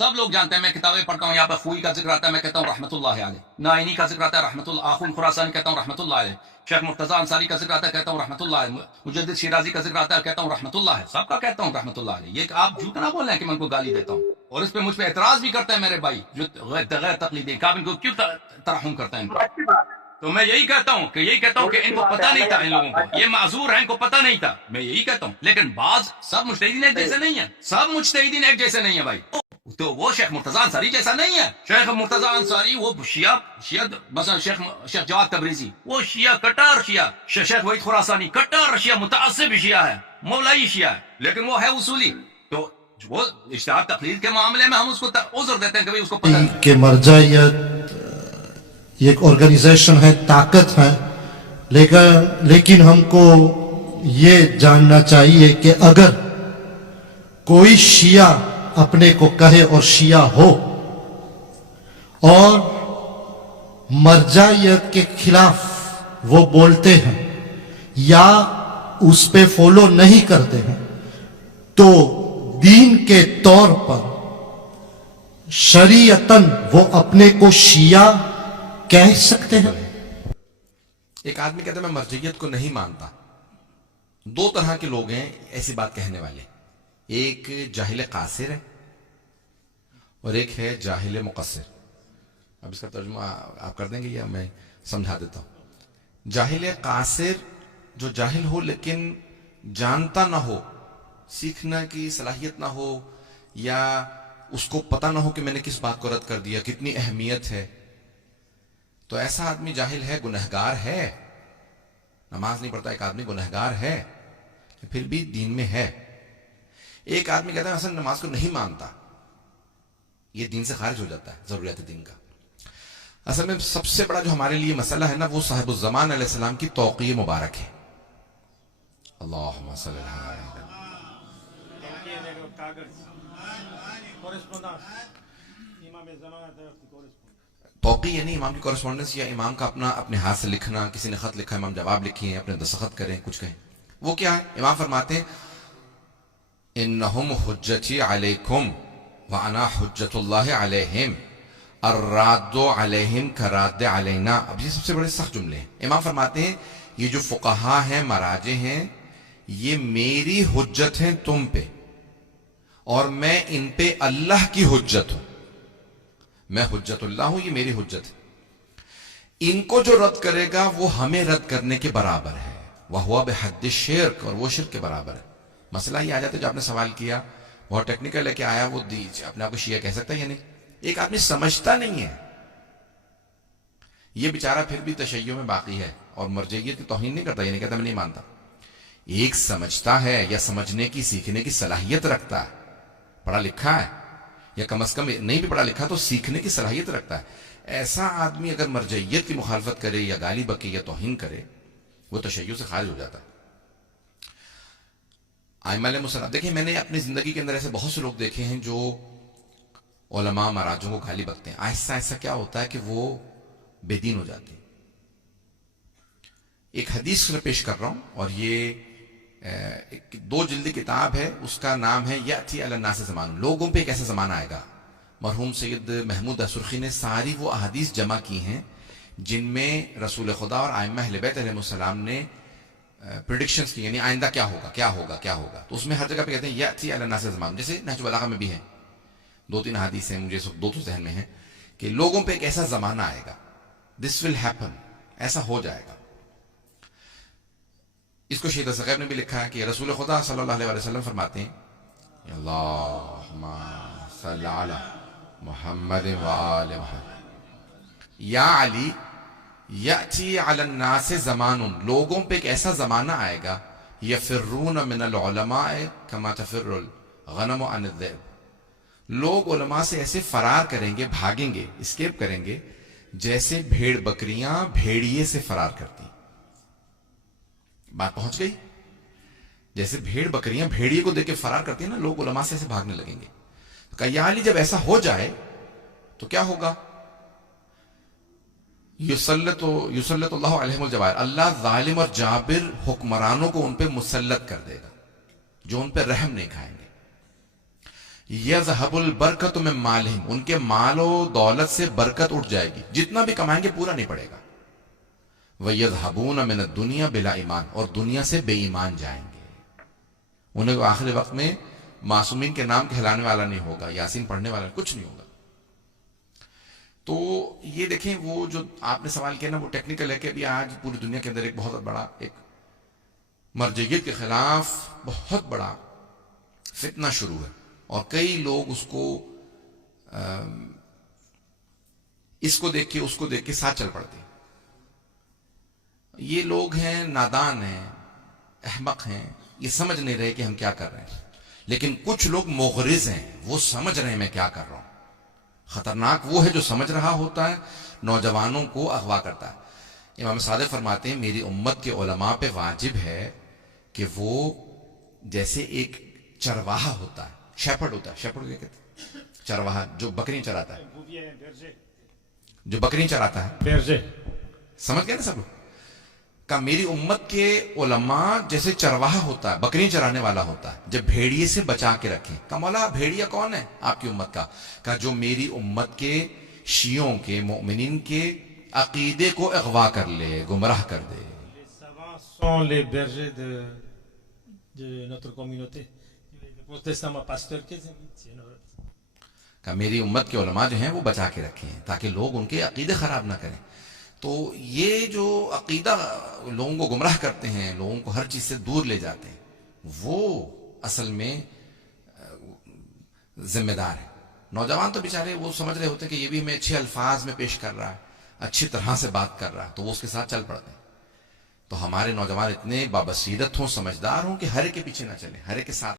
سب لوگ جانتے ہیں، میں کتابیں پڑھتا ہوں، یہاں پہ خوئی کا ذکر آتا ہے، میں کہتا ہوں رحمۃ اللہ علیہ، نائینی کا ذکر آتا ہے رحمۃ اللہ، آخون خراسانی کہتا ہوں رحمۃ اللہ علیہ، شیخ مرتضیٰ انصاری کا ذکر آتا ہے کہتا ہوں رحمۃ اللہ علیہ، مجدد شیرازی کا ذکر آتا ہے کہتا ہوں رحمۃ اللہ ہے، سب کا کہتا ہوں رحمۃ اللہ علیہ. یہ کہ آپ جھوٹ نہ بول رہے ہیں کہ میں ان کو گالی دیتا ہوں، اور اس پہ مجھ پہ اعتراض بھی کرتے ہیں میرے بھائی جو غیر تقلیدی، کہ آپ ان کو کیوں ترحم کرتے ہیں ان کو. تو میں یہی کہتا ہوں کہ ان کو پتہ نہیں تھا، ان لوگوں کو یہ معذور ہیں، ان کو پتہ نہیں تھا، میں یہی کہتا ہوں. لیکن بعض سب مجتہدین ایک جیسے نہیں ہیں، سب مجتہدین ایک جیسے نہیں ہیں بھائی. تو وہ شیخ مرتضیٰ انصاری جیسا نہیں ہے. شیخ مرتضیٰ انصاری وہ شیعہ مثلا شیخ جواد تبریزی وہ شیعہ کٹر شیعہ، شیخ وحید خراسانی کٹر شیعہ، متعصب شیعہ ہے، مولائی شیعہ ہے، لیکن وہ ہے اصولی. تو وہ اجتہاد تقلید کے معاملے میں ہم اس کو عذر دیتے ہیں کہ اس کو پتہ نہیں کہ مرجعیت یہ ایک آرگنائزیشن ہے، طاقت ہے، لیکن ہم کو یہ جاننا چاہیے کہ اگر کوئی شیعہ اپنے کو کہے اور شیعہ ہو اور مرجعیت کے خلاف وہ بولتے ہیں یا اس پہ فالو نہیں کرتے ہیں، تو دین کے طور پر شریعتاً وہ اپنے کو شیعہ کہہ سکتے ہیں. ایک آدمی کہتا ہے میں مرجعیت کو نہیں مانتا. دو طرح کے لوگ ہیں ایسی بات کہنے والے، ایک جاہل قاصر ہے اور ایک ہے جاہل مقصر. اب اس کا ترجمہ آپ کر دیں گے یا میں سمجھا دیتا ہوں. جاہل قاصر جو جاہل ہو لیکن جانتا نہ ہو، سیکھنے کی صلاحیت نہ ہو، یا اس کو پتہ نہ ہو کہ میں نے کس بات کو رد کر دیا، کتنی اہمیت ہے، تو ایسا آدمی جاہل ہے، گنہگار ہے. نماز نہیں پڑھتا ایک آدمی، گنہگار ہے، پھر بھی دین میں ہے. ایک آدمی کہتا ہے اصل نماز کو نہیں مانتا، یہ دین سے خارج ہو جاتا ہے، ضروریات دین کا. اصل میں سب سے بڑا جو ہمارے لیے مسئلہ ہے نا، وہ صاحب الزمان علیہ السلام کی توقیع مبارک ہے. اللہم صلی اللہ علیہ وسلم. توقیع یعنی امام کی کورسپونڈنس یا امام کا اپنے ہاتھ سے لکھنا، کسی نے خط لکھا، امام جواب لکھیں، اپنے دستخط کریں، کچھ کہیں. وہ کیا ہے؟ امام فرماتے ہیں انہم حجتی علیکم وانا حجت اللہ علیہم الراد علیہم کراد علینا. اب یہ سب سے بڑے سخت جملے ہیں. امام فرماتے ہیں یہ جو فقہا ہیں، مراجع ہیں، یہ میری حجت ہیں تم پہ، اور میں ان پہ اللہ کی حجت ہوں. میں حجت اللہ ہوں، یہ میری حجت ہے. ان کو جو رد کرے گا وہ ہمیں رد کرنے کے برابر ہے. وَهُوَ بِحَدِّ الشِّرْكِ، اور وہ شرک کے برابر ہے. مسئلہ یہ آ جاتا ہے جو آپ نے سوال کیا، بہت ٹیکنیکل ہے کہ آیا وہ اپنے آپ کو شیعہ کہہ سکتا ہے یا نہیں. ایک آدمی سمجھتا نہیں ہے، یہ بیچارہ پھر بھی تشیع میں باقی ہے اور مرجعیت کی توہین نہیں کرتا، یہ نہیں کہتا میں نہیں مانتا. ایک سمجھتا ہے یا سمجھنے کی، سیکھنے کی صلاحیت رکھتا ہے، پڑھا لکھا ہے، یا کم از کم نہیں بھی پڑھا لکھا تو سیکھنے کی صلاحیت رکھتا ہے. ایسا آدمی اگر مرجعیت کی مخالفت کرے یا گالی بکے یا توہین کرے، وہ تشیع سے خارج ہو جاتا ہے. ائمہ علیہ السلام، دیکھیں میں نے اپنی زندگی کے اندر ایسے بہت سے لوگ دیکھے ہیں جو علماء مراجعوں کو گالی بکتے ہیں. آہستہ آہستہ کیا ہوتا ہے کہ وہ بے دین ہو جاتے ہیں. ایک حدیث میں پیش کر رہا ہوں، اور یہ ایک 2 جلدی کتاب ہے، اس کا نام ہے یأتی علی الناس زمان. لوگوں پہ ایک ایسا زمانہ آئے گا. مرحوم سید محمود سرخی نے ساری وہ احادیث جمع کی ہیں جن میں رسول خدا اور ائمہ اہل بیت علیہ السلام نے پریڈکشنز کی، یعنی آئندہ کیا ہوگا کیا ہوگا کیا ہوگا. تو اس میں ہر جگہ پہ کہتے ہیں یأتی علی الناس زمان. جیسے نہج البلاغہ میں بھی ہے 2-3 حدیث ہیں، مجھے 2 تو ذہن میں ہیں، کہ لوگوں پہ ایک ایسا زمانہ آئے گا، دس ول ہیپن، ایسا ہو جائے گا. اس کو شہید ثقیب نے بھی لکھا ہے کہ رسول خدا صلی اللہ علیہ وسلم فرماتے ہیں اللہم صلی علی محمد وآل محمد یا علی یأتی علی الناس زمان. لوگوں پہ ایک ایسا زمانہ آئے گا یفرون من العلماء کما تفر الغنم عن الذئب. لوگ علماء سے ایسے فرار کریں گے، بھاگیں گے، اسکیپ کریں گے، جیسے بھیڑ بکریاں بھیڑیے سے فرار کرتی. بات پہنچ گئی؟ جیسے بھیڑ بکریاں بھیڑیے کو دیکھ کے فرار کرتی ہیں نا، لوگ علماء سے ایسے بھاگنے لگیں گے. کہا یا علی جب ایسا ہو جائے تو کیا ہوگا؟ یسلط اللہ علیہم الجبائر. اللہ ظالم اور جابر حکمرانوں کو ان پہ مسلط کر دے گا جو ان پہ رحم نہیں کھائیں گے. یذهب البرکت من مالہم، ان کے مال و دولت سے برکت اٹھ جائے گی، جتنا بھی کمائیں گے پورا نہیں پڑے گا. وَيَذْهَبُونَ مِنَ الدُّنْيَا بِلَا ایمان، اور دنیا سے بے ایمان جائیں گے. انہیں کو آخری وقت میں معصومین کے نام کہلانے والا نہیں ہوگا، یاسین پڑھنے والا کچھ نہیں ہوگا. تو یہ دیکھیں وہ جو آپ نے سوال کیا نا وہ ٹیکنیکل ہے کہ ابھی آج پوری دنیا کے اندر ایک بہت بڑا ایک مرجعیت کے خلاف بہت بڑا فتنہ شروع ہے، اور کئی لوگ اس کو دیکھ کے اس کو دیکھ کے ساتھ چل پڑتے ہیں. یہ لوگ ہیں نادان ہیں، احمق ہیں، یہ سمجھ نہیں رہے کہ ہم کیا کر رہے ہیں. لیکن کچھ لوگ مغرض ہیں، وہ سمجھ رہے ہیں میں کیا کر رہا ہوں. خطرناک وہ ہے جو سمجھ رہا ہوتا ہے، نوجوانوں کو اغوا کرتا ہے. امام صادق فرماتے ہیں میری امت کے علماء پہ واجب ہے کہ وہ جیسے ایک چرواہا ہوتا ہے، شیپرڈ ہوتا ہے، شیپرڈ کیا کہتے ہیں؟ چرواہا جو بکری چراتا ہے، جو بکری چراتا ہے، سمجھ گئے نا سب لوگ؟ کہ میری امت کے علماء جیسے چرواہا ہوتا ہے، بکری چرانے والا ہوتا ہے، جب بھیڑیے سے بچا کے رکھیں. کہ مولا بھیڑیا کون ہے آپ کی امت کا؟ کہ جو میری امت کے شیعوں کے مؤمنین کے عقیدے کو اغوا کر لے، گمراہ کر دے. Sont les bergers de notre communauté. Les protestants pasteurs qui کہ میری امت کے علماء جو ہیں وہ بچا کے رکھیں تاکہ لوگ ان کے عقیدے خراب نہ کریں. تو یہ جو عقیدہ لوگوں کو گمراہ کرتے ہیں، لوگوں کو ہر چیز سے دور لے جاتے ہیں، وہ اصل میں ذمہ دار ہے. نوجوان تو بیچارے وہ سمجھ رہے ہوتے ہیں کہ یہ بھی ہمیں اچھے الفاظ میں پیش کر رہا ہے، اچھی طرح سے بات کر رہا ہے، تو وہ اس کے ساتھ چل پڑتے ہیں. تو ہمارے نوجوان اتنے بابصیرت ہوں، سمجھدار ہوں کہ ہر ایک کے پیچھے نہ چلیں، ہر ایک کے ساتھ